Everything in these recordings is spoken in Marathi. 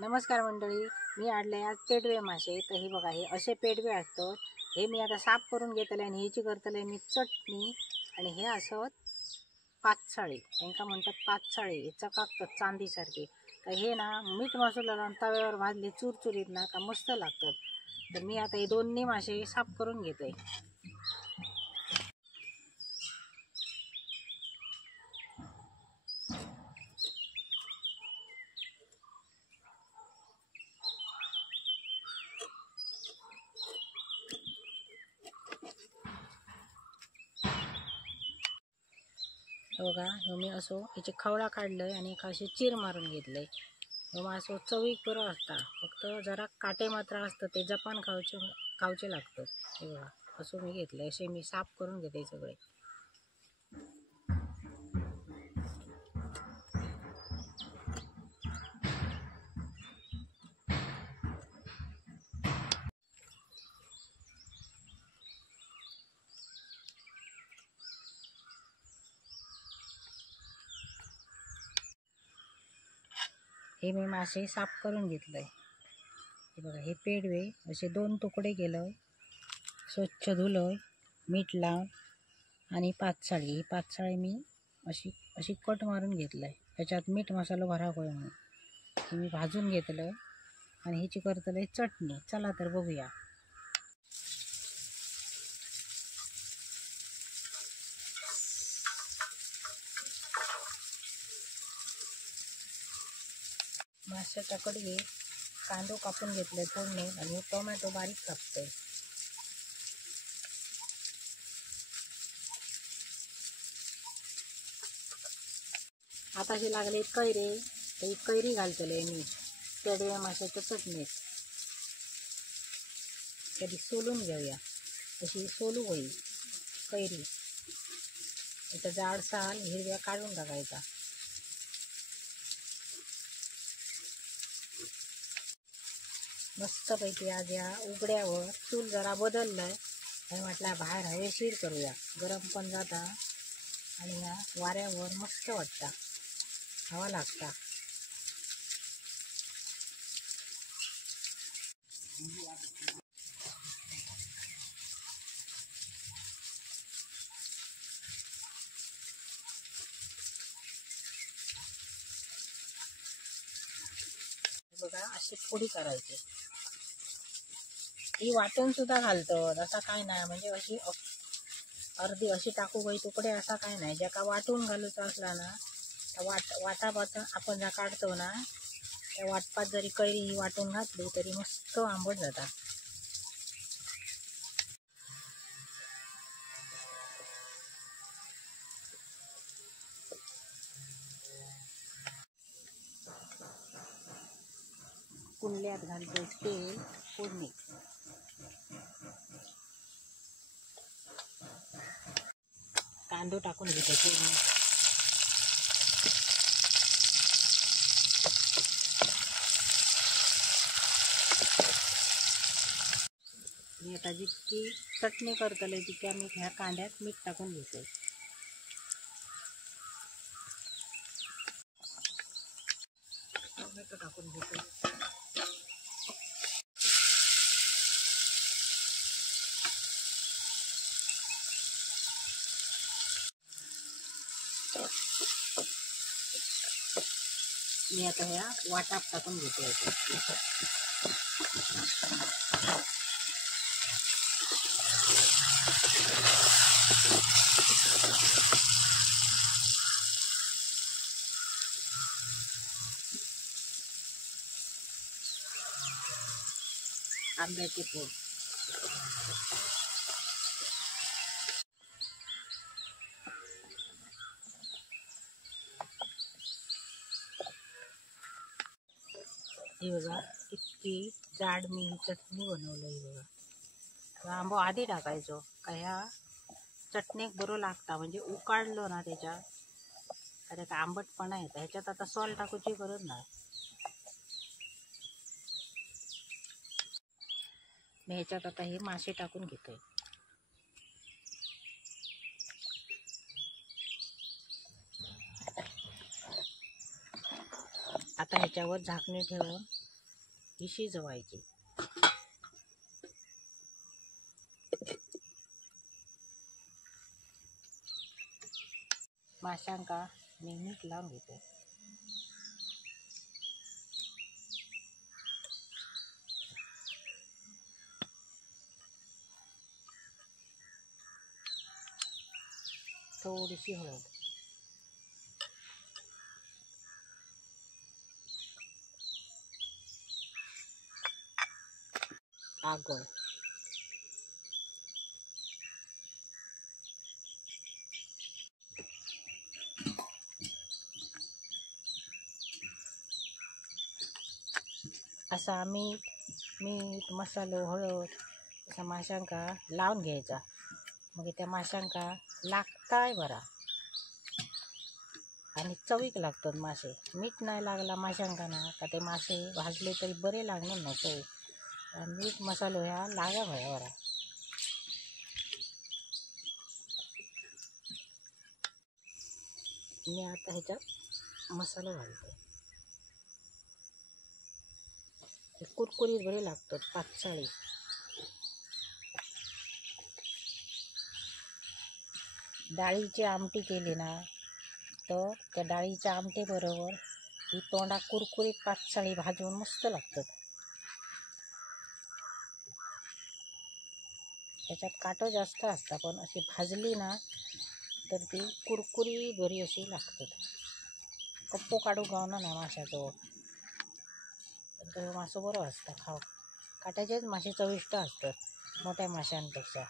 नमस्कार मंडळी, मी आणले आज पेडवे मासे. तर हे बघा, हे असे पेडवे असतात. हे मी आता साफ करून घेतले आणि ह्याची करतले मी चटणी. आणि हे असं पातसाळी, यांका म्हणतात पातसाळी, हे चकाकतात चांदीसारखे. तर हे ना मीठ मसाला लावून तव्यावर भाजले चुरचुरीत ना का मस्त लागतात. तर मी आता हे दोन्ही मासे साफ करून घेते. बघा, हे मी असं याचे खवळा काढलंय आणि एक असे चीर मारून घेतलंय. मग असं चवीक बरं असता, फक्त जरा काटे मात्र असतं, ते जपान खावचे लागतं. हे बघा, असं मी घेतलंय. असे मी साफ करून घेते सगळे. हे मी मासे साफ करून घेतलंय. हे बघा, हे पेडवे असे 2 तुकडे केलंय, स्वच्छ धुलंय, मीठ लावून. आणि पातसाळी, ही पातसाळी मी अशी अशी कट मारून घेतलंय. त्याच्यात मीठ मसाला भरावं म्हणून हे मी भाजून घेतलंय. आणि ह्याची करतलंय चटणी. चला तर बघूया. माशाच्या कडवे कांदो कापून घेतले फोडणीत आणि टोमॅटो बारीक कापते. आता जे लागले कैरे, ते कैरी घालतले मी पेडव्या माशाच्या चटणीत. कधी सोलून घेऊया, तशी सोलू होईल कैरी. त्याचा जाड साल हिरव्या काढून टाकायचा. मस्तपैकी आज या उघड्यावर चूल जरा बदललाय आणि म्हटलं बाहेर हवेशीर करूया. गरम पण जाता आणि या वाऱ्यावर मस्त वाटता, हवा लागता. बघा, अशी फोडी करायची. ही वाटून सुद्धा घालतात, असा काय नाही. म्हणजे अशी अर्धी अशी टाकू गई तुकडे, असा काय नाही. ज्या का वाटून घालूचा असला ना, वाटापासून आपण ज्या काढतो ना, त्या वाटपात जरी कैरी ही वाटून घातली तरी मस्त आंबट जाता. कुंडल्यात घालतो तेल, फोडणी. कांदो टाकून घेतो फोडणी. मी आता जितकी चटणी करतले तितक्या मी ह्या कांद्यात मीठ टाकून घेते. टोमॅटो टाकून घेते. मी आता ह्या वाटाप टाकून घेते. आंब्याचे फोड. ही बघा, इतकी जाड मी ही चटणी बनवली. बघा, आंबो आधी टाकायचो का ह्या चटणीक बरं लागता. म्हणजे उकाडलो ना त्याच्यात, अरे का आंबटपणा येतं. ह्याच्यात आता सॉल्ट टाकूची गरज नाही. मी ह्याच्यात आता हे मासे टाकून घेते. आता ह्याच्यावर झाकणी ठेवून ही शिजवायची. माशांका मी मीठ लावून घेते. थोडीशी हळद. आगळ. असा मीठ मसालो हळद असा माशांका लावून घ्यायचा. मग त्या माशांका लागताय बरा आणि चवीक लागतात मासे. मीठ नाही लागला माशांका ना का ते मासे भाजले तरी बरे लागणार नाही चवी. मीठ मसालो ह्या लागा भाया बरा. मी आता ह्याच्यात मसाला घालतो. कुरकुरीत बरे लागतात पातसाळी. डाळीची आमटी केली ना तर त्या डाळीच्या आमटीबरोबर ही तोंडात कुरकुरीत पातसाळी भाजून मस्त लागतात. त्याच्यात काटं जास्त असतात पण अशी भाजली ना तर ती कुरकुरीत बरी अशी लागतात. कप्पो काढू गावना ना माशाचो. तर मासो बरो असता खाऊ. काट्याचेच मासे चविष्ट असतात मोठ्या माशांपेक्षा.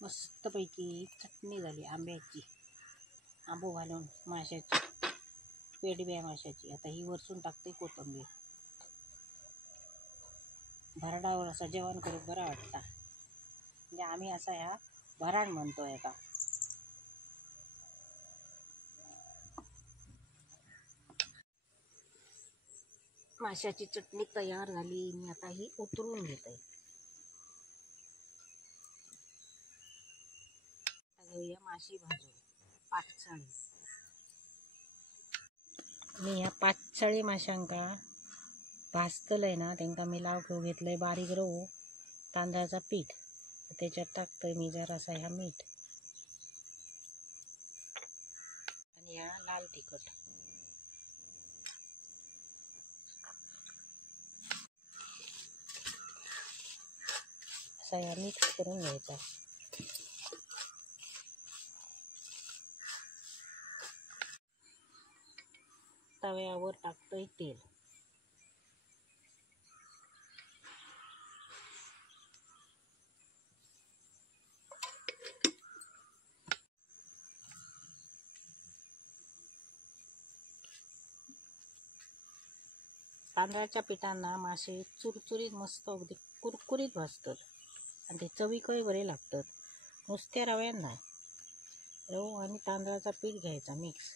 मस्तपैकी चटणी झाली आंब्याची. आंबो घालून माशाची, पेडव्या माशाची. आता ही वरसून टाकते कोथिंबीर. भरडावर असं जेवण करून बरं वाटतं. म्हणजे आम्ही असा ह्या भराड म्हणतोय का. माशाची चटणी तयार झाली. मी आता ही उतरून घेते. घेऊया माशी भाजून पातसाळी. मी ह्या पातसाळी माशांका भाजतलंय ना त्यांका मी लाव घेतलंय बारीक रवू तांदळाचा पीठ. त्याच्यात टाकतोय मी जरासा ह्या मीठ आणि ह्या लाल तिखट. असा ह्या मिक्स करून घ्यायचा. तव्यावर टाकतोय तेल. तांदळाच्या पिठांना मासे चुरचुरीत मस्त अगदी कुरकुरीत भाजतात आणि ते चवीकही बरे लागतात. नुसत्या रव्यान नाही. रवू आणि तांदळाचा पीठ घ्यायचा मिक्स.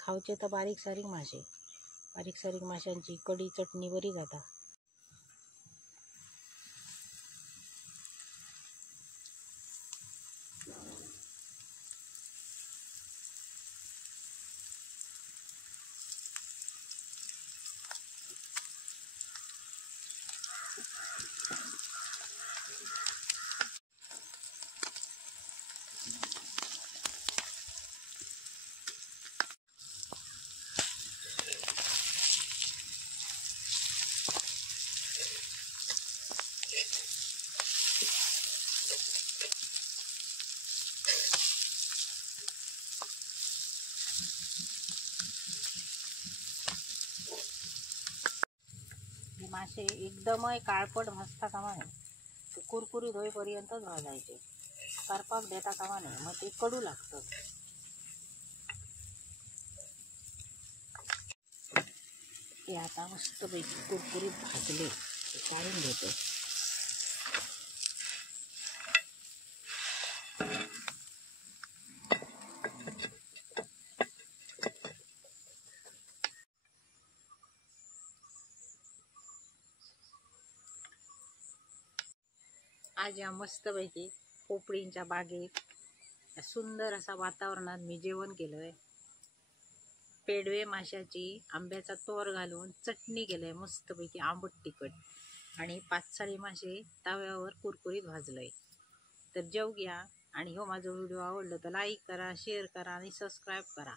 खावचे तर बारीक सारीक मासे. बारीक सारीक माशांची कढी चटणी बरी जाता. मासे एकदमही काळपट भाजता कामा नये. ते कुरकुरीत होईपर्यंतच भाजायचे. करपाक देता कामा नये, मग ते कडू लागतात. हे आता मस्तपैकी कुरकुरीत भाजले. काढून घेतो. आज या मस्तपैकी पोपळींच्या बागेत सुंदर असा वातावरणात मी जेवण केलंय. पेडवे माशाची आंब्याचा तोर घालून चटणी केलंय मस्तपैकी आंबट तिखट, आणि 5 मासे तव्यावर कुरकुरीत भाजलंय. तर जेव घ्या, आणि हो माझा व्हिडिओ आवडला तर लाईक करा, शेअर करा आणि सबस्क्राईब करा.